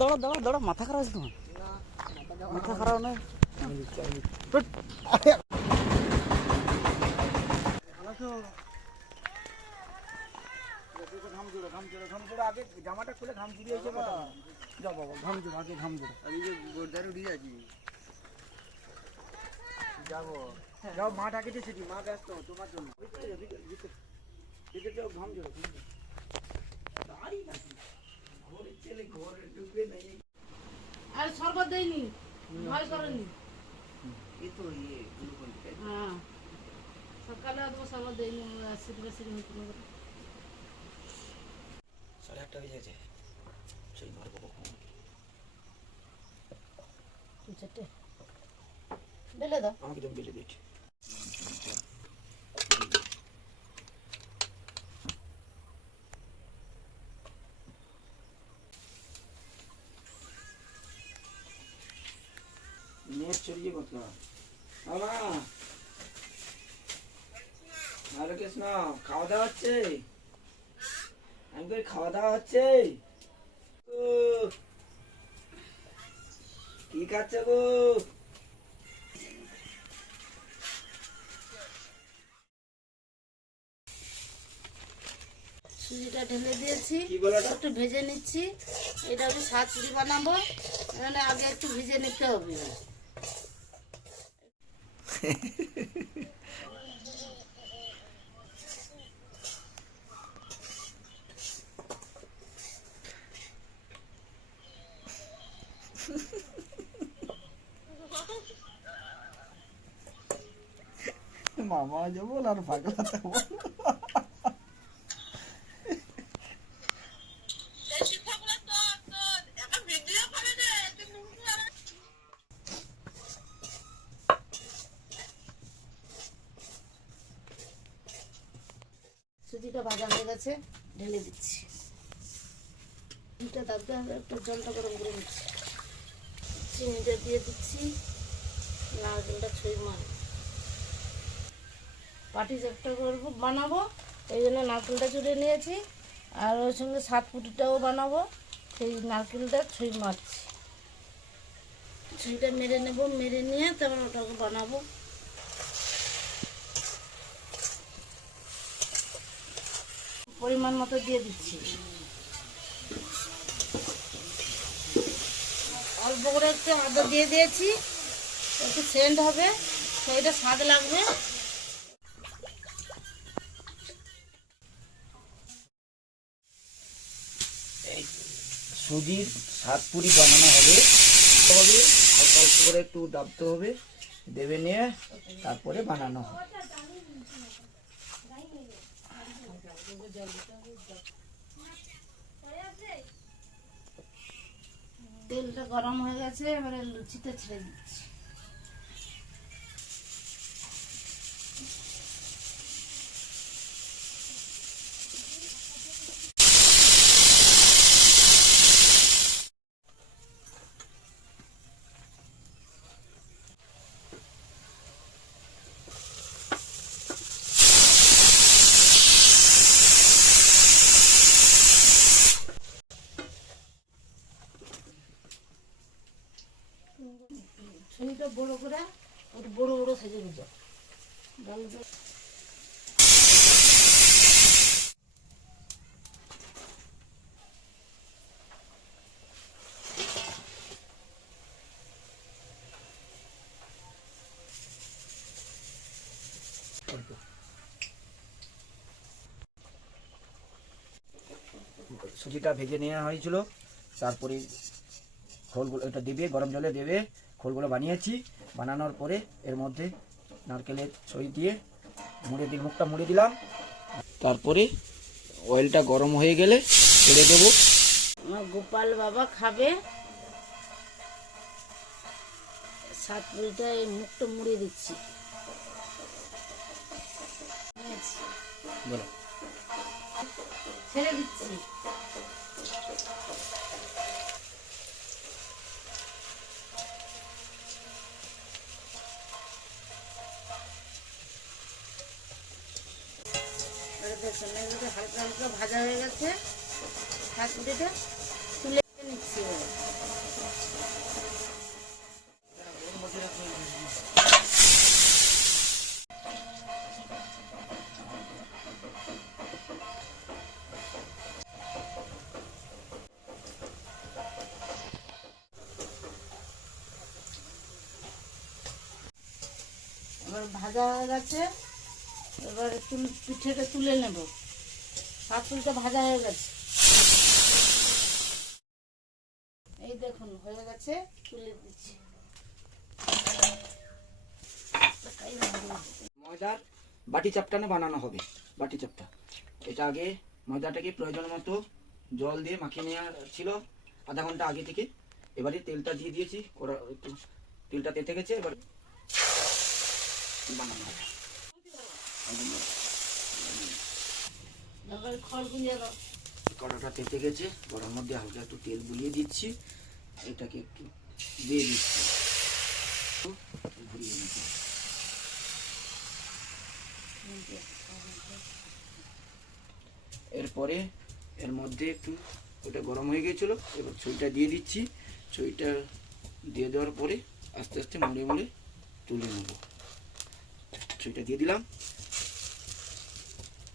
দৌড়ো দৌড়ো দৌড়ো, মাথা খারাপ আছে তোমার? মাথা খারাপ নয়। আগে জামাটা খুলে ঘাম জুড়িয়ে যাও বাবা, ঘাম জুড়ো আগে, ঘাম জুড়ো। আমি যে গোরদার উঠে যাচ্ছি, যাবো যাও, মা ডাকেছে সেটি, মা ব্যস্ত তোমার জন্য। ঘাম জুড়ো, আর শরবত দেয়নি, ভয় করেনি। হ্যাঁ, সকালে অথবা শরবত দেয়নি, সাড়ে 8টা হয়ে গেছে। সেই মারবো কখন? বেলে দাও, আমাকে তুমি বেলে দিচ্ছি। নেট ছড়িয়ে কথা বাবা। হ্যালো কৃষ্ণ, খাওয়া দাওয়া হচ্ছে? আমি কই খাওয়া দাওয়া হচ্ছে? কি খাচ্ছে গো? সুজিটা ঢেলে দিয়েছি, বলো? একটু ভেজে নিচ্ছি। এটা আমি সাত পুরি বানাবো, এখানে আগে একটু ভেজে নিতে হবে। মামা যে বল আর পাগলাতে বল। সুজিটা ভাজা হয়ে গেছে, ঢেলে দিচ্ছি। তারপরে একটু জলটা গরম করে নিচ্ছি, চিনিটা দিয়ে দিচ্ছি, নারকেলটা ছুঁই মার পাটি চাপটা করবো বানাবো, এই জন্য নারকেলটা চুড়ে নিয়েছি। আর ওর সঙ্গে সাত পুটিটাও বানাবো, সেই নারকেলটা ছুঁই মারছি। ছুঁইটা মেরে নেব, মেরে নিয়ে তারপর ওটাকে বানাবো। পরিমাণ মতো দিয়ে দিচ্ছি, অল্প করে একটু আদা দিয়ে দিয়েছি, একটু সেন্ট হবে, সেইটা স্বাদ লাগবে। সুজির 7 পুরি বানানো হবে, হালকা হালকা করে একটু দাবতে হবে, দেবে নিয়ে তারপরে বানানো হবে। তেলটা গরম হয়ে গেছে, এবারে লুচিটা ছেড়ে দিচ্ছি। ছুরিটা বড় করে একটু বড় বড় সেজে দিতে সুজিটা ভেজে নেওয়া হয়েছিল, তারপরে খোলগুলো এটা দেবে, গরম জলে দেবে, খোলগুলো বানিয়েছি। বানানোর পরে এর মধ্যে নারকেলের ছই দিয়ে মুখটা মুড়ে দিলাম। তারপরে অয়েলটা গরম হয়ে গেলে ছেড়ে দেবো। আমার গোপাল বাবা খাবে, সাত পুরিটা এই মুখটা মুড়ে দিচ্ছি। বলো, ছেড়ে দিচ্ছি। হালকা হালকা ভাজা হয়ে গেছে, সাত পুরিটা তুলে নিচ্ছি। এবার ভাজা হয়ে গেছে, এবার পিঠেটা তুলে নেব। পাতুলটা ভাজা হয়ে গেছে, এই দেখুন হয়ে গেছে, তুলে দিচ্ছি। ময়দার বাটি চাপটানো বানানো হবে। বাটি চাপটা এটা আগে ময়দাটাকে প্রয়োজন মতো জল দিয়ে মাখিয়ে নেওয়া ছিল আধা ঘন্টা আগে থেকে। এবারে তেলটা দিয়ে দিয়েছি, একটু তেলটা তেতে গেছে, এবার বানানো হবে। কড়াটা তেতে গেছে, কড়ার মধ্যে হালকা একটু তেল বুলিয়ে দিচ্ছি, এটাকে একটু দিয়ে দিচ্ছি, ঘুরিয়ে নিচ্ছি। এরপরে এর মধ্যে একটু ওটা গরম হয়ে গিয়েছিল, এবার ছইটা দিয়ে দিচ্ছি। ছইটা দিয়ে দেওয়ার পরে আস্তে আস্তে মুড়ে মুড়ে তুলে নেব। ছইটা দিয়ে দিলাম,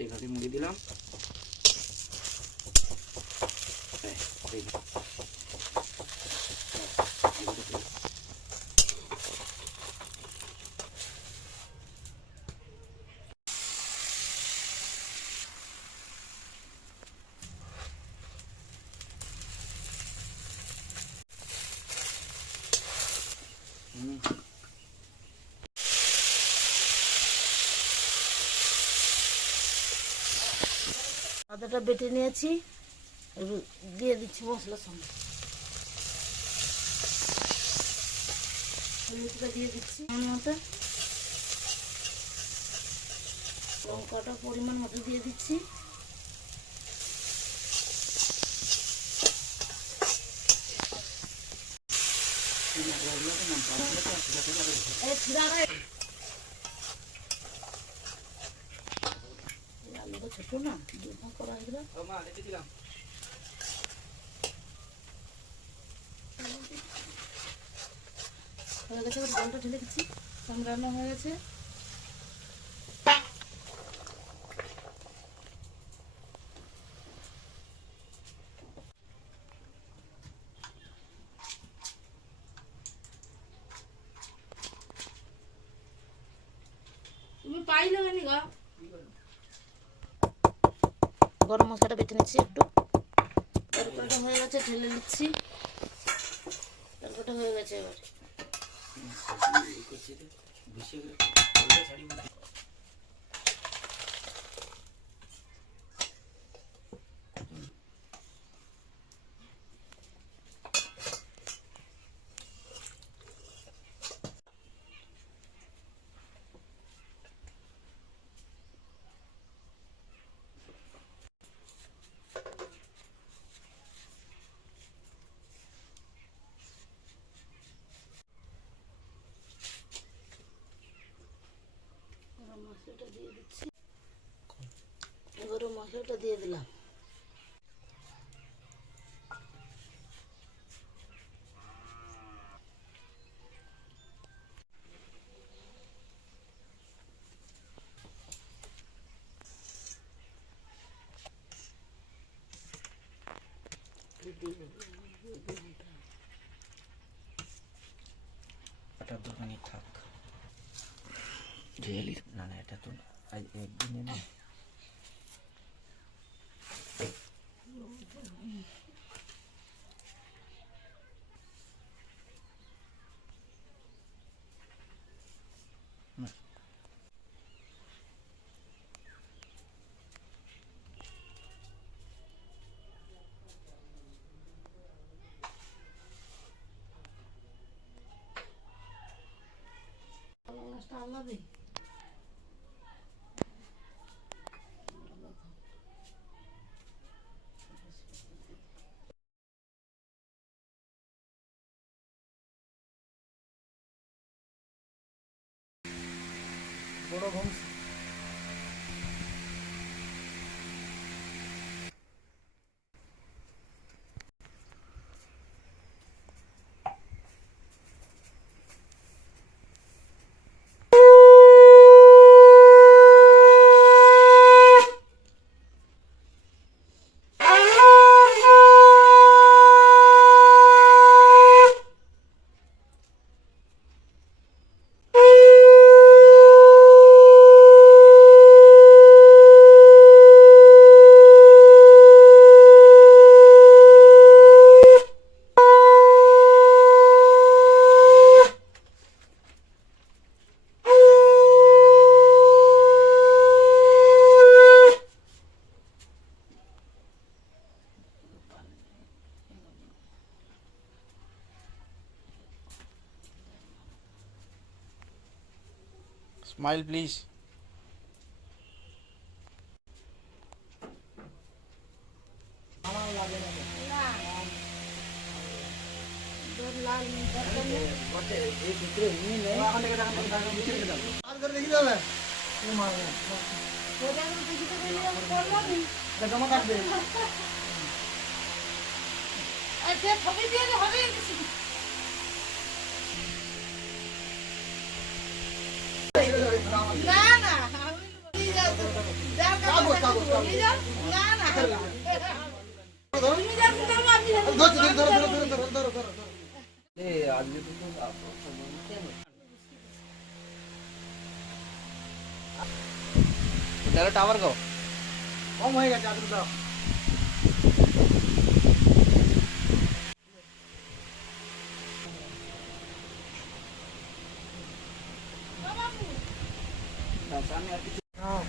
এইভাবে মুড়ে দিলাম। আদাটা বেটে নিয়েছি, এবার দিয়ে দিচ্ছি মশলার সঙ্গে। হলুদটা দিয়ে দিচ্ছি মতো, লঙ্কাটা পরিমাণ মতো দিয়ে দিচ্ছি। আলুটা ছোট না, দুভাগ করা হয়ে গেল। হয়ে গেছে, এবার জলটা ঢেলে দিচ্ছি, রান্না হয়ে গেছে। তুমি পাইলে কেন গা? গরম মশলাটা বেটে নিচ্ছি একটু। তরকারিটা হয়ে গেছে, ঢেলে নিচ্ছি। তরকারিটা হয়ে গেছে, এবার মশলাটা দিয়ে দিচ্ছি। এবারে মশলাটা দিয়ে দিলাম। দোকানে থাক রিয়েলি না, না এটা তো একদিনে না। আলাদা বড় ঘুম। Smile please. টাওয়ার গো কম হয়ে গেছে আদর দাও। সামনে আর কিছু হ্যাঁ